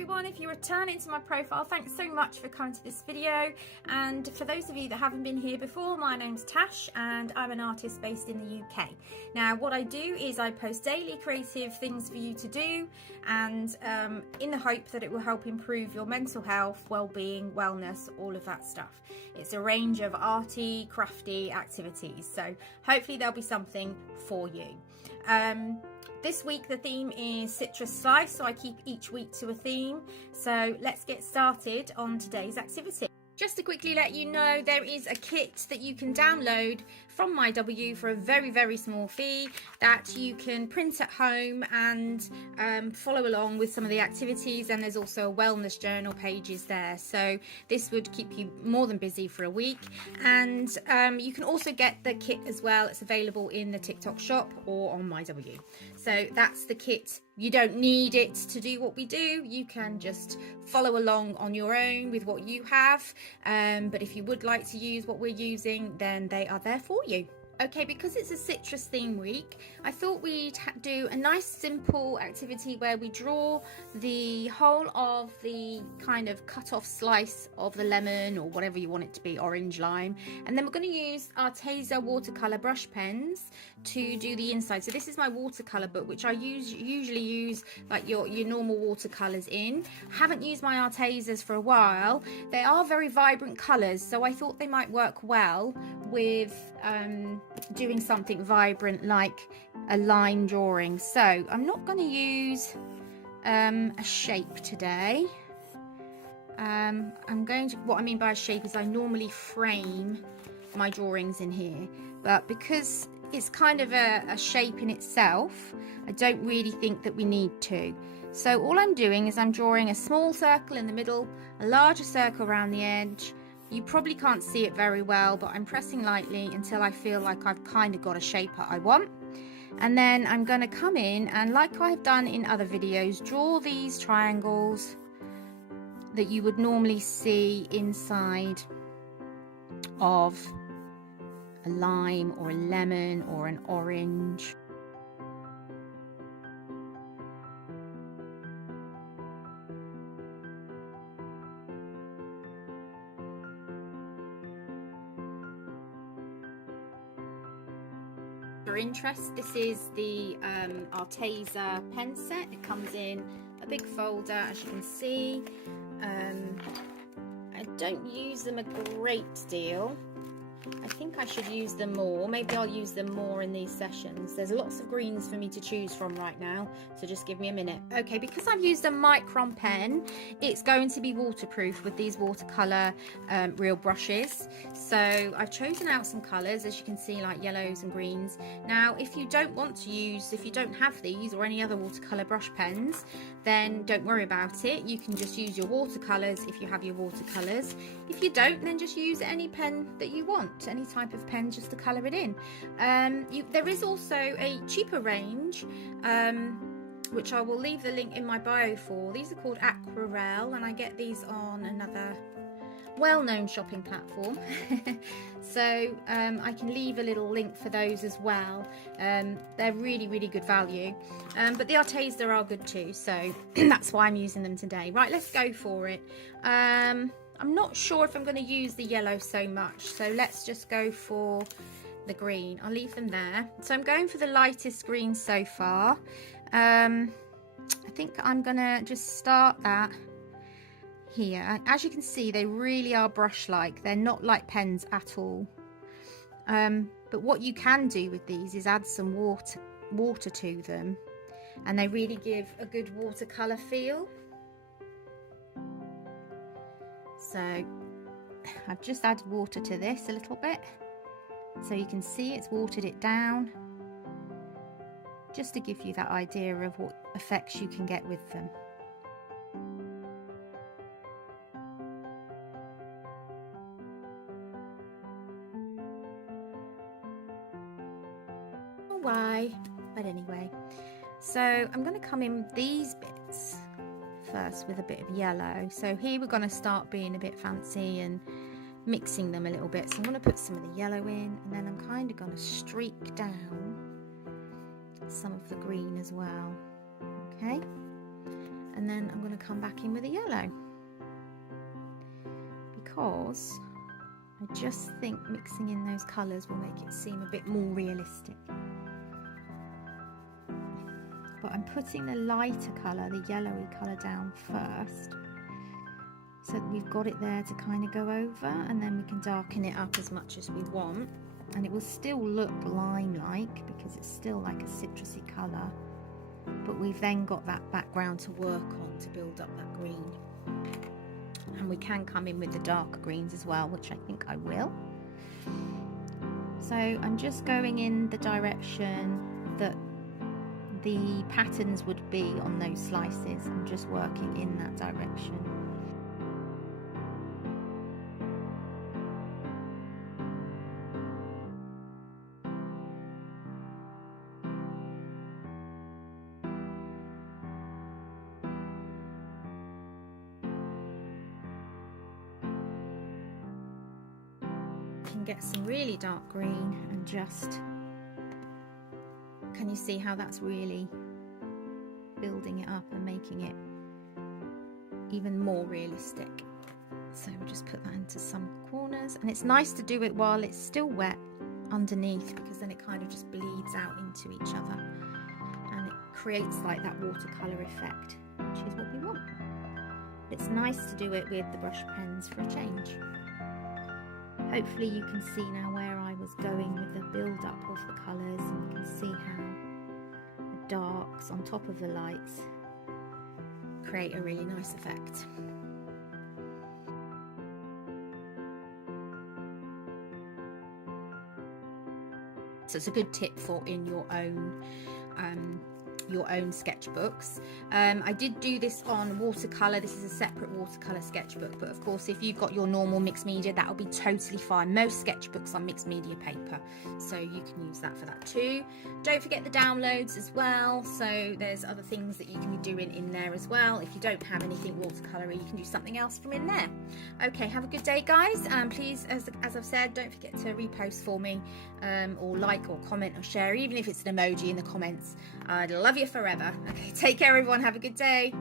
everyone, if you're returning to my profile, thanks so much for coming to this video. And for those of you that haven't been here before, my name's Tash and I'm an artist based in the UK. Now what I do is I post daily creative things for you to do, and in the hope that it will help improve your mental health, well-being, wellness, all of that stuff. It's a range of arty, crafty activities, so hopefully there'll be something for you. This week the theme is citrus slice, so I keep each week to a theme. So let's get started on today's activity. Just to quickly let you know, there is a kit that you can download from MyW for a very small fee that you can print at home and follow along with some of the activities, and there's also a wellness journal pages there, so this would keep you more than busy for a week. And you can also get the kit as well. It's available in the TikTok shop or on MyW. So that's the kit. You don't need it to do what we do. You can just follow along on your own with what you have. But if you would like to use what we're using, then they are there for you. Okay, because it's a citrus theme week, I thought we'd do a nice simple activity where we draw the whole of the kind of cut off slice of the lemon, or whatever you want it to be, orange, lime, and then we're going to use our Arteza watercolor brush pens to do the inside. So this is my watercolor book, which I usually use like your normal watercolors in. I haven't used my Artezas for a while. They are very vibrant colors, so I thought they might work well with doing something vibrant like a line drawing. So I'm not going to use a shape today. What I mean by a shape is I normally frame my drawings in here, but because it's kind of a shape in itself, I don't really think that we need to. So all I'm doing is I'm drawing a small circle in the middle, a larger circle around the edge. You probably can't see it very well, but I'm pressing lightly until I feel like I've kind of got a shape that I want. And then I'm going to come in and, like I've done in other videos, draw these triangles that you would normally see inside of a lime or a lemon or an orange. For interest, this is the Arteza pen set. It comes in a big folder, as you can see. I don't use them a great deal. I think I should use them more. Maybe I'll use them more in these sessions. There's lots of greens for me to choose from right now, so just give me a minute. Okay, because I've used a micron pen, it's going to be waterproof with these watercolor real brushes. So I've chosen out some colors, as you can see, like yellows and greens. Now if you don't have these or any other watercolor brush pens, then don't worry about it. You can just use your watercolors if you have your watercolors. If you don't, then just use any pen that you want, any type of pen, just to color it in. There is also a cheaper range, which I will leave the link in my bio for. These are called Aquarelle, and I get these on another well-known shopping platform. So I can leave a little link for those as well. They're really good value, but the Arteza are good too, so that's why I'm using them today. Right, let's go for it. I'm not sure if I'm going to use the yellow so much, so let's just go for the green. I'll leave them there. So I'm going for the lightest green so far. I think I'm going to just start that here. As you can see, they really are brush-like. They're not like pens at all. But what you can do with these is add some water to them, and they really give a good watercolor feel. So I've just added water to this a little bit, so you can see it's watered it down, just to give you that idea of what effects you can get with them. Why? But anyway, so I'm going to come in with these bits first with a bit of yellow. So here we're going to start being a bit fancy and mixing them a little bit. So I'm going to put some of the yellow in, and then I'm kind of going to streak down some of the green as well. Okay, and then I'm going to come back in with a yellow, because I just think mixing in those colours will make it seem a bit more realistic. But I'm putting the lighter colour, the yellowy colour, down first, so that we've got it there to kind of go over, and then we can darken it up as much as we want, and it will still look lime-like because it's still like a citrusy colour, but we've then got that background to work on to build up that green. And we can come in with the darker greens as well, which I think I will. So I'm just going in the direction that the patterns would be on those slices. I'm just working in that direction. Can get some really dark green and just, can you see how that's really building it up and making it even more realistic? So we'll just put that into some corners, and it's nice to do it while it's still wet underneath, because then it kind of just bleeds out into each other and it creates like that watercolour effect, which is what we want. It's nice to do it with the brush pens for a change. Hopefully you can see now where I was going with the build up of the colours, and you can see how the darks on top of the lights create a really nice effect. So it's a good tip for in your own sketchbooks. I did do this on watercolour. This is a separate watercolour sketchbook, but of course if you've got your normal mixed media, that'll be totally fine. Most sketchbooks are mixed media paper, so you can use that for that too. Don't forget the downloads as well, so there's other things that you can be doing in there as well. If you don't have anything watercolour, you can do something else from in there. Okay, have a good day guys, and please, as I've said, don't forget to repost for me, or like or comment or share, even if it's an emoji in the comments. I'd love you forever. Okay, take care everyone, have a good day.